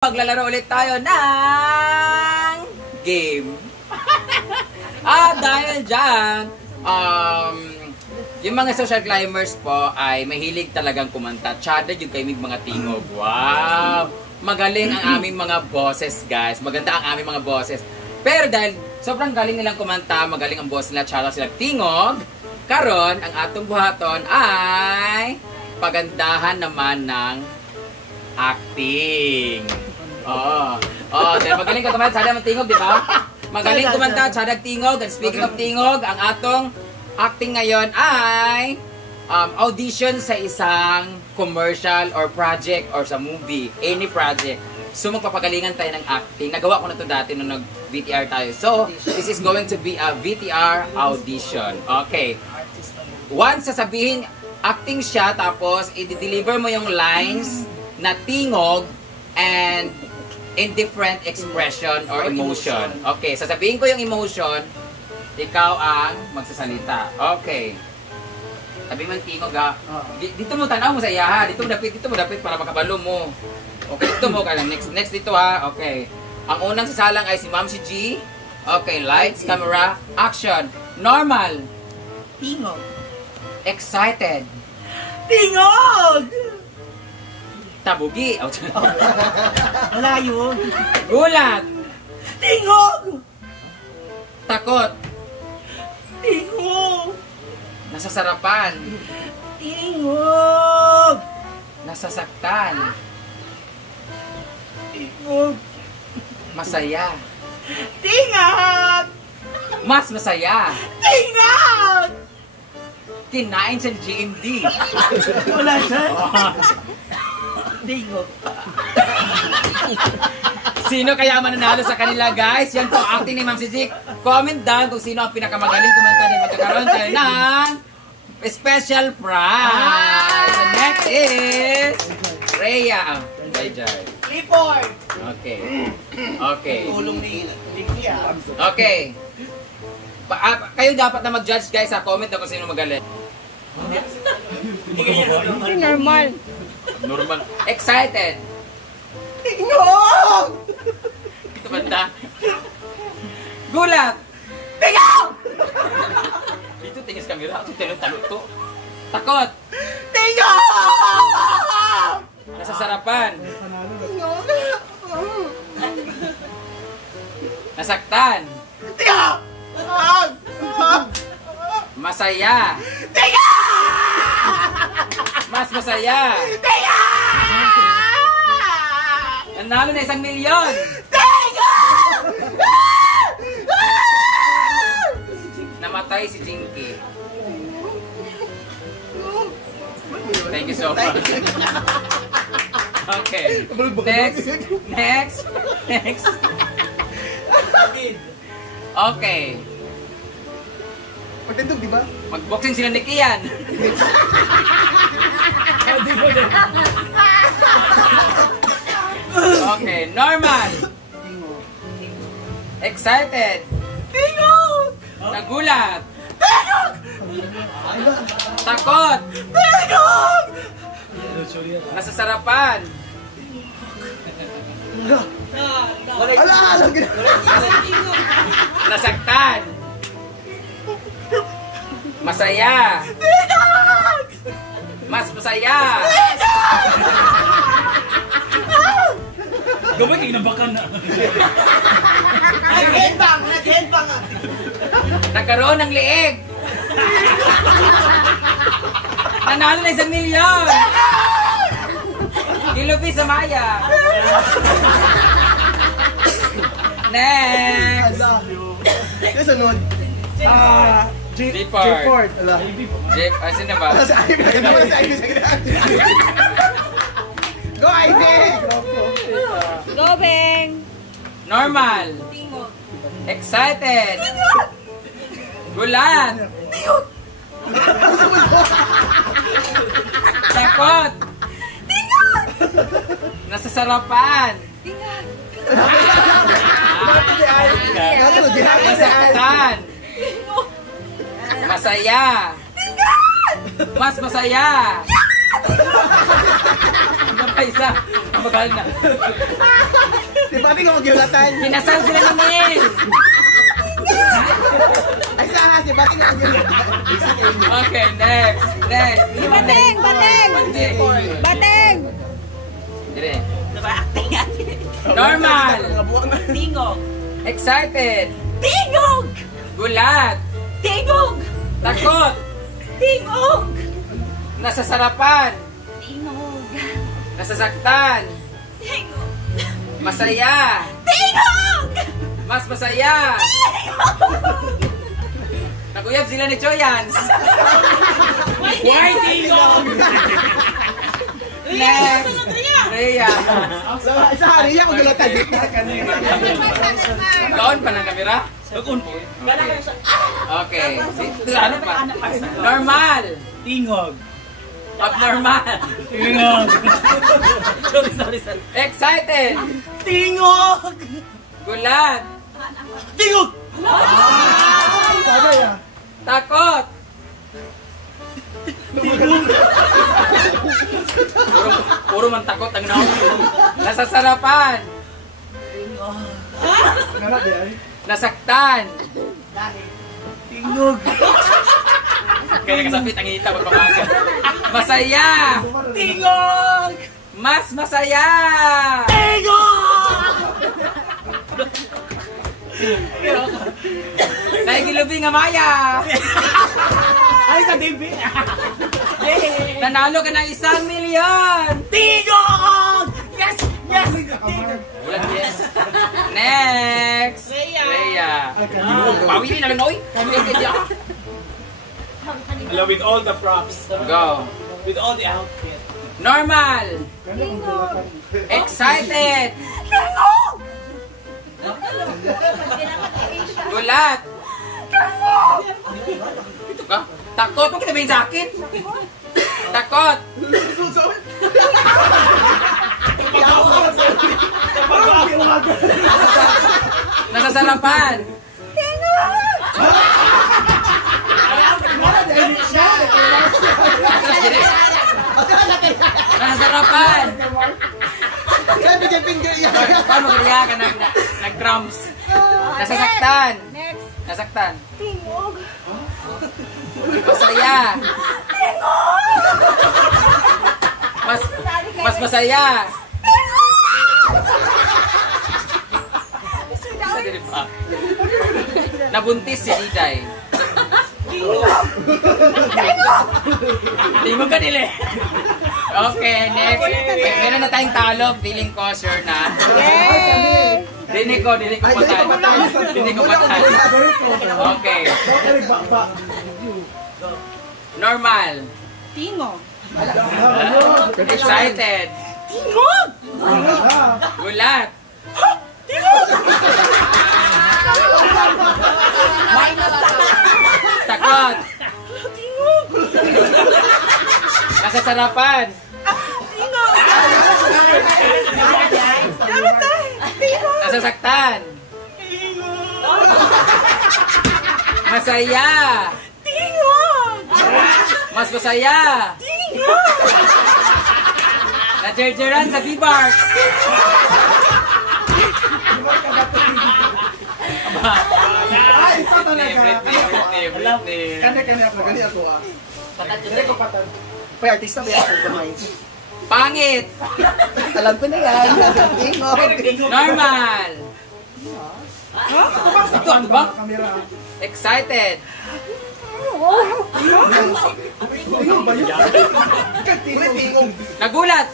Maglalaro ulit tayo ng game. Dahil dyan, yung mga social climbers po ay mahilig talagang kumanta. Tsada yung kaimig mga tingog. Wow! Magaling ang aming mga boses, guys. Maganda ang aming mga boses. Pero dahil sobrang galing nilang kumanta, magaling ang boses nila, tsada sila tingog, karon ang atong buhaton ay pagandahan naman ng acting. Dahil magaling ka kumanta, tsada tingog, di ba? Magaling kumanta, tsada tingog. And speaking of tingog, ang atong acting ngayon ay audition sa isang commercial or project or sa movie, any project. So magpapagalingan tayo ng acting. Nagawa ko na to dati nung nag-VTR tayo. So this is going to be a VTR audition. Okay. Once sasabihin, acting siya, tapos i-deliver mo yung lines na tingog and in different expression or emotion. Okay, sasabihin ko yung emotion, ikaw ang magsasalita. Okay. Sabi mo tingog ha. Dito mo tanaw mo sa iya ha. Dito mo dapit para makabalo mo. Okay, dito mo ka lang. Next dito ha. Okay. Ang unang sasalang ay si Ma'am si G. Okay, lights, camera, action. Normal. Tingog. Excited. Tingog! Tabugi. Wala yun. Gulat. Tingog! Takot. Tingog! Nasasarapan. Tingog! Nasasaktan. Tingog! Masaya. Tingog! Mas masaya. Tingog! Kinain sa GMD. Wala siya. Tingog. Sino kaya mananalo sa kanila, guys? Yan po, acting ni Ma'am si Zik. Comment down kung sino ang pinakamagaling kumanta din. Magkakaroon tayo ng special prize. The next is Rhea. Bye, Jai. Report! Okay. Okay. Tulong ni Likia. Okay. Kayo dapat na mag-judge, guys, sa comment na kung sino magaling. Normal. Normal. Excited. Tingog! Ito banda. Gulat. Tingog! Dito tingis kamera. Ito talo to. Takot. Tingog! Nasasarapan. Tingog! Nasaktan. Tingog! Masaya. Tingog! Mas masaya. Tingog! Nanalo na 1 milyon. Tingog! Namatay si Jinky. Thank you so much. Okay. Next. Okay. Magtendog, di ba? Mag-boxing sila ni Kian. Okay, normal. Excited. Tingog! Nagulat. Tingog! Takot. Tingog! Nasasarapan. Ala! Nasaktan. Masaya. Tingog! Mas masaya. Gawin kayo nabakan na. Nag-headbang! Nagkaroon ng liig. Nanalo na 1 milyon. Kilupi sa Maya. Next. Yung sunod. G-Ford. Jeff, asin na ba? Go, Ivy! Go, Beng! Normal. Excited. Gulat. Takot. Nasasarapan. Nasaktan. Masaya. Mas masaya. Isa. Ang bagal na. Si Pating ako gulatan. Kinasal sila ni Mel. Ay, sa si Pating ako gulatan. Okay, next. Next. Bateng! Bateng! Bateng! Dire. Normal. Tingog. Excited. Tingog! Gulat. Tingog! Takot. Tingog! Nasasarapan. Tingog! Nasasaktan. Tingog! Masaya. Tingog! Mas masaya. Naguyab sila ni Choyans. Why tingog? Next. Rhea. Isa hari niya ako gulatan. Doon pa ng kamera? Okay. Ano pa? Normal. Tingog! Abnormal. Tingog! sorry. Excited. Tingog! Gulat. Tingog! Sabi ah. Takot. Puro man takot ang naon. Nasasarapan. Ganap yan. Nasaktan. Tingog! Kaya kasapit ang hita pagpamaga. Masaya. Tingog! Mas masaya. Tingog! Naigilubing nga Maya. Ay, sa TV! Nanalo ka ng 1 milyon. Tingog! Yes! Yes! Tingog! Ulat yes. Next. Rhea. Pawili na lang oy. Hello, with all the props. Go. With all the outfit. Normal. Excited. Gulat. Ito ka. Takot. Huwag kita sa akin. Takot. Nasasarapan. Nasasarapan. Sabi niya finger yan. Paano kaya ka nag-cramps? Nasasaktan. Next! Nasaktan. Tingog! Masaya. Mas masaya. Sa dili pa. Nabuntis si Diday. Tingog ka nila. Okay, next. Meron na tayong talo. Feeling ko, sure na. Yay! Dinig ko patay. Dinig ko patay. Okay. Normal. Tingog! Excited. Tingog! Gulat. Takot. Nasasarapan. Nasasaktan. Masaya. Mas masaya. Najerjeran sa B-Bar. Ay, ito talaga. Britney. Kanya ako. Gani ako ah. Hindi ko patan. Pay artista ba ako gamay? Pangit. Alam ko na yan. Tingog. Normal. Ito ano ba? Kamera. Excited. Tingog ba yun? Tingog. Nagulat.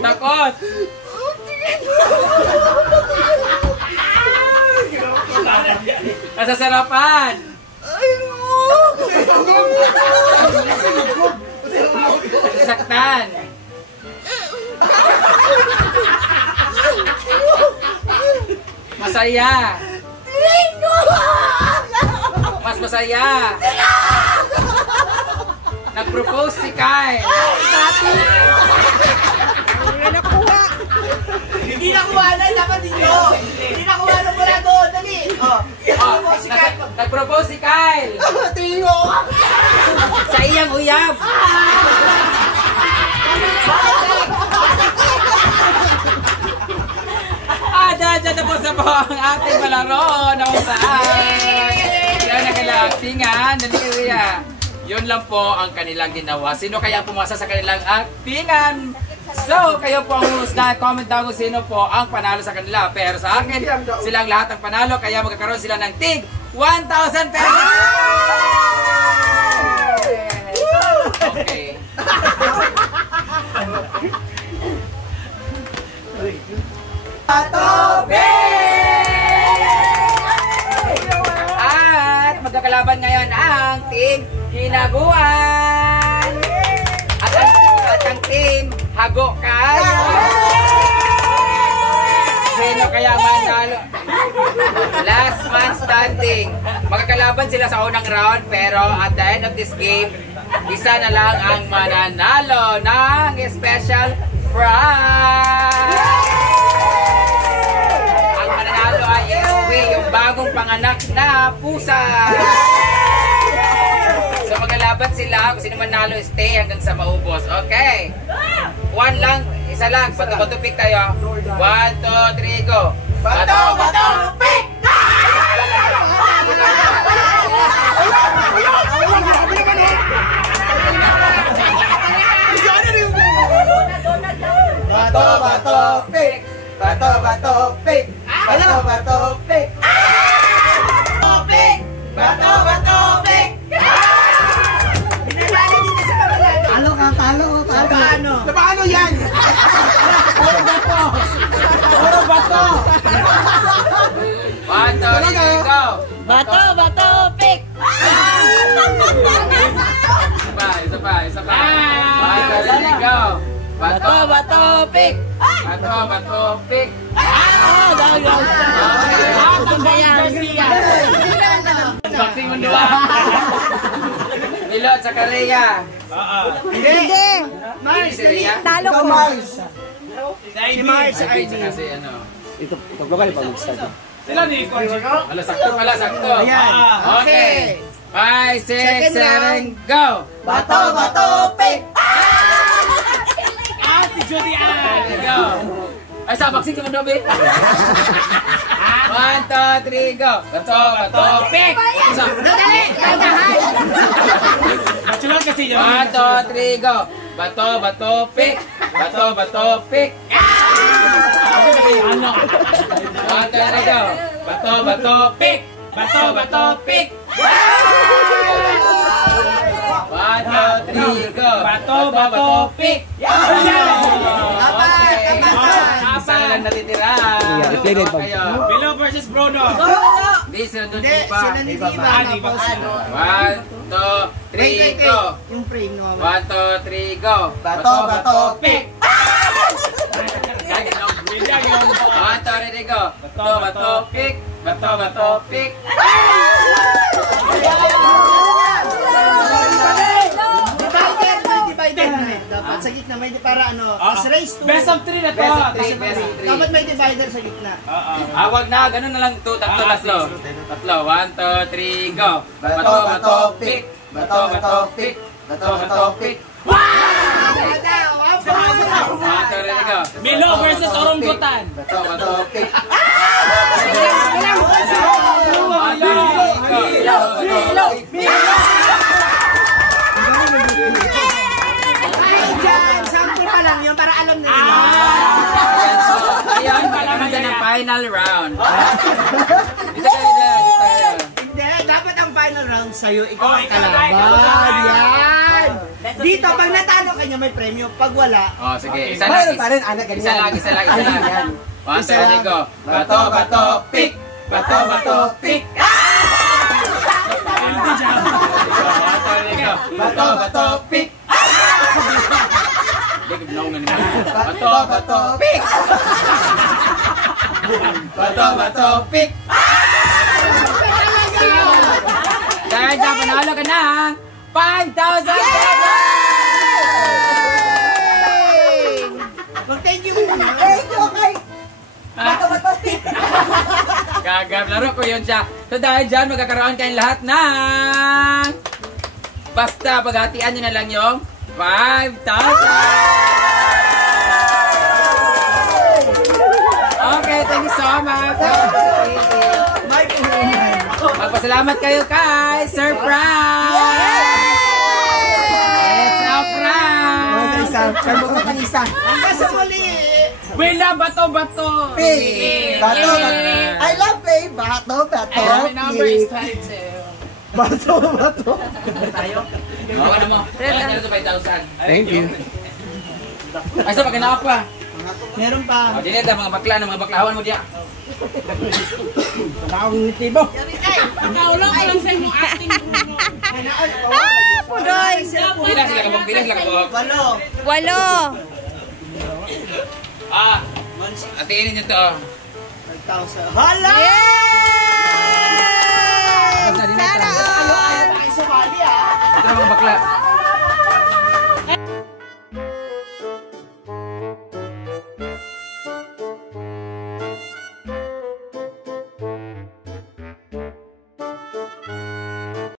Takot. Nasasarapan. Nasaktan. Masaya. Mas masaya. Nag-propose si Kyle. Wala nakuha! Hindi nakuha na, dapat dito! Hindi nakuha na mula doon, dali! Nag-propose si Kyle. Tingog. Sa iyang uyab. po ang ating palaro na kung saan. Yan ang kanilang actingan. Dali kaya. Yun lang po ang kanilang ginawa. Sino kaya pumasa sa kanilang actingan? So, kayo po ang husga. Comment down kung sino po ang panalo sa kanila. Pero sa akin, silang lahat ang panalo. Kaya magkakaroon sila ng tig 1,000 pesos! Okay. At magkakalaban ngayon ang team Hinaguan at ang team Hagokan. Sino kaya manalo? Last man standing. Magkakalaban sila sa unang round pero at the end of this game, isa na lang ang mananalo ng special prize. Ang mananalo ay yung bagong panganak na pusa. So magkalaban sila, kung sino manalo stay hanggang sa maubos. Okay. One lang, isa lang. Bato-bato pick tayo. 1, 2, 3, go. Bato-bato pick! Bato-bato pick! Bato-bato pick! Bato-bato pick! Bato-bato pick! Talo ka, talo ka, talo. Sa paano yan? Puro bato! Puro bato! 1, 2, 3, go! Bato, pick! Isa pa. 1, 2, 3, go! Bato, pick! Bato, pick! Boxing mo dua. Milot sa Korea. Hindi! Mars, Talo ko. Si Mars, Ay, kasi ano. Ito global pa mag-start. Sila ni Ala, sakto. Okay. 5, 6, 7, go! Bato-bato pick! Si Judy Ann! Go! Ay, sa boxing ka mo dobe? 1, 2, 3, go! Bato, pick! Dali! Natural kasi yun. 1, 2, 3, go! Bato, pick! Bato, pick! 1, 2, 3, go! Bato, pick! Bato, pick! 1, 2, 3, go! Bato, pick! Isa na lang natitira. Below versus Bruno. Hindi, sila doon pa. Di ba? 1, 2, 3, go! Yung frame no. 1, 2, 3, go! Bato, pick! 1, 2, 3, go! Bato, pick! Bato, pick! Dapat sa gitna may para ano, race to. Best of 3 na to. Best of 3. Dapat may divider sa gitna. Wag na, ganun na lang to. Tatlo. 1, 2, 3, go! Bato, pick! Bato, pick! Bato, pick! 1, 2, 3, go! Milo versus Oronggutan. Bato, pick! Diyan, sample pa lang yun para alam na Ayan, kailangan dyan ang final round. Dito kayo. Hindi, dapat ang final round sa'yo, ikaw Oh, ang ikaw na, kalaban. ikaw na. Yan! Dito, pag natalo ka niya, may premyo. Pag wala, Oh, sige. Okay. Isa lang. 1, 2, 3, go. Bato, pick! Bato, pick! Bato, pick! Bato, pick! Bato, pick! Dahil sa panalo ka ng 5,000 pesos! mag-thank you muna. Gagab, laro ko yun siya. So dahil dyan, magkakaroon kayong lahat ng... Basta, paghatian nyo na lang yung 5,000! Okay, thank you so much! Pasalamat kayo kay Surprise! It's a prank! Isa. Karbo ka pang isa. Hanggang sa muli. Wala, bato. Pig. Bato. I love play. Bato. My number is Pig. 22. Bato. Oo, ano mo? Kaya to 5,000. Thank you. Ay, sa pagkanawa pa. Meron pa. O, dinita, mga bakla na mga baklawan mo diya. Nakakong tibo. Pudoy. Pila sila kabog. 8. Atiin niyo to. 5,000. Hala! Yes! Sana all! Ay, sumali ah. Ito mga bakla.